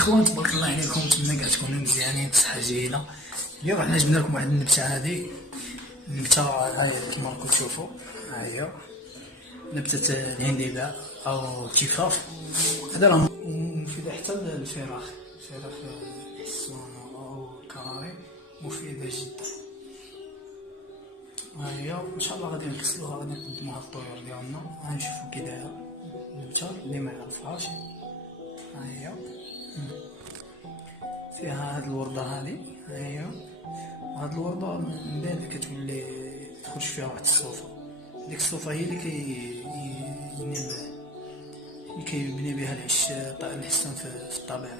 اخوان تبارك الله عليكم، نتمنى كاع تكونوا مزيانين بصحه جيده. اليوم حنا جبنا لكم واحد النبته. هذه النبته هاهي كيما راكم تشوفوا، ها هي نبته الهندباء او تفاف. هذا راه مفيده حتى للفراخ، الفراخ الحصان او الكراري مفيده جدا. ها هي ان شاء الله غادي نغسلوها، غادي نقدموها للطيور ديالنا. غنشوفوا كي دايره النبته اللي ما يعرفهاش. ها هي فيها هاد الوردة هادي، ها هي هاد الوردة من بعد كتولي تخرج فيها واحد الصوفة. ديك الصوفة هي اللي كيبني بها العش الحسن في الطبيعة.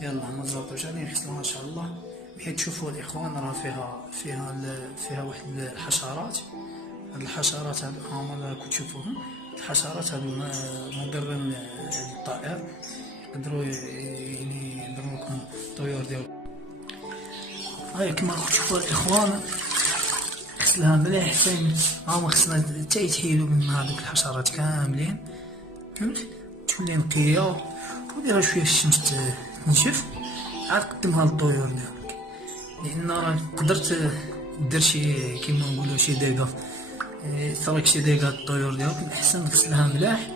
يلا ما تزرطوش، غادي نغسلوها ان شاء الله. بحيث تشوفوا الاخوان راه فيها واحد الحشرات. هاد الحشرات هادو هما راكم تشوفوهم. الحشرات هادو مضرين للطائر، يقدروا يعني يضروا لكم الطيور ديالكم. هاي كيما راكم تشوفوا الاخوان، غسلها مليح فين هاهما، خصنا حتى يتحيدوا من هادوك الحشرات كاملين، فهمت؟ تولي نقية وديرها شوية في الشمس تنشف، عاد قدمها للطيور ديالك. لان راه قدرت دير شي كيما نقولوا شي ديكا، ترك شي ديكا الطيور ديالك. الاحسن تغسلها مليح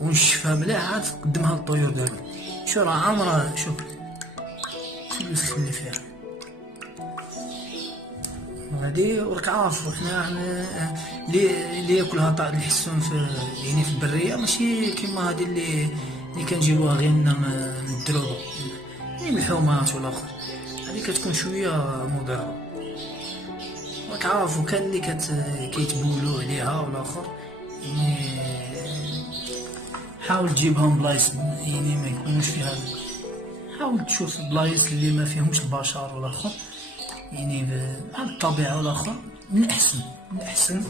ونشفها مليح، عاد تقدمها للطيور ديالك. شو راه عامرة، شوف الوسخ اللي فيها هادي. وراك عارف حنا اللي ياكلها طاع الحسون في يعني في البريه، ماشي كيما هادي اللي كنجيبوها غير من الدروبه، يعني الحومات والاخر. هادي كتكون شويه مضره، راك عارف. وكان اللي كيتبولوا عليها والاخر. يعني حاول تجيبها من بلايص يعني ما يكونوش فيها، حاول تشوف بلايص اللي ما فيهمش البشر والاخر، يعني مع الطبيعة والاخر. من الأحسن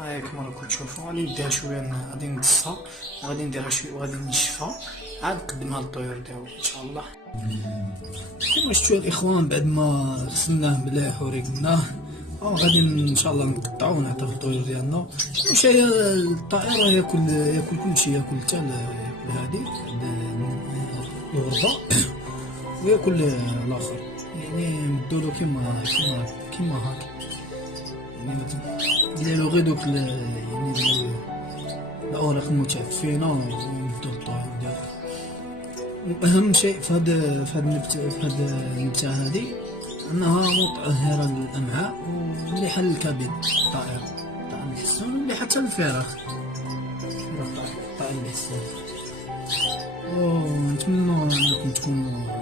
هاي كيما راكم تشوفوا. غادي نديها شوية، غادي نقصها وغادي نديرها شوية وغادي نشفها، عاد نقدمها للطيور ديالي ان شاء الله. كيما شفتوا الاخوان، بعد ما غسلناه مليح وريقناه، غادي ان شاء الله نقطعوه ونعطيوه للطيور ديالنا. واش هي الطائر ياكل كلشي، ياكل حتى ياكل هادي الغربة وياكل الاخر. يعني ندولو كيما هاك، يعني نديرو غير دوك يعني الاوراق المتعفنه ونبدو الطيور ديالنا. واهم شيء في هاد النبته هادي انها مطهره للامعاء ومليحه للكبد الطائر، طعم الحسون ومليحه حتى للفراخ، طعم الحسون. ونتمنى انكم تكونوا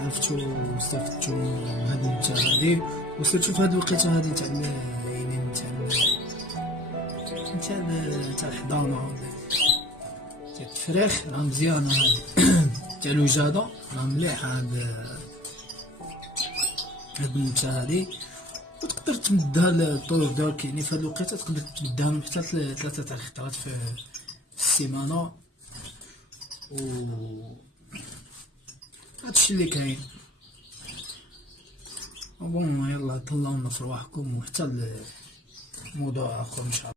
عرفتوا واستفدتوا من هاد النبته هادي، وصلتوا في هاد الوقيته هادي تاع يعني تاع الحضانه تاع التفريخ. راه مزيانه هادي تاع الوجاده، راه مليحه هاد النبته هادي. وتقدر تمدها للطيور ديالك، يعني في هاد الوقيته تقدر تمدها من حتى 3 تاع الخطرات في السيمانه. و هادشي اللي كاين. بون يلا طلعونا في رواحكم، وحتى الموضوع اخر ان شاء الله.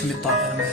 تحمي الطائر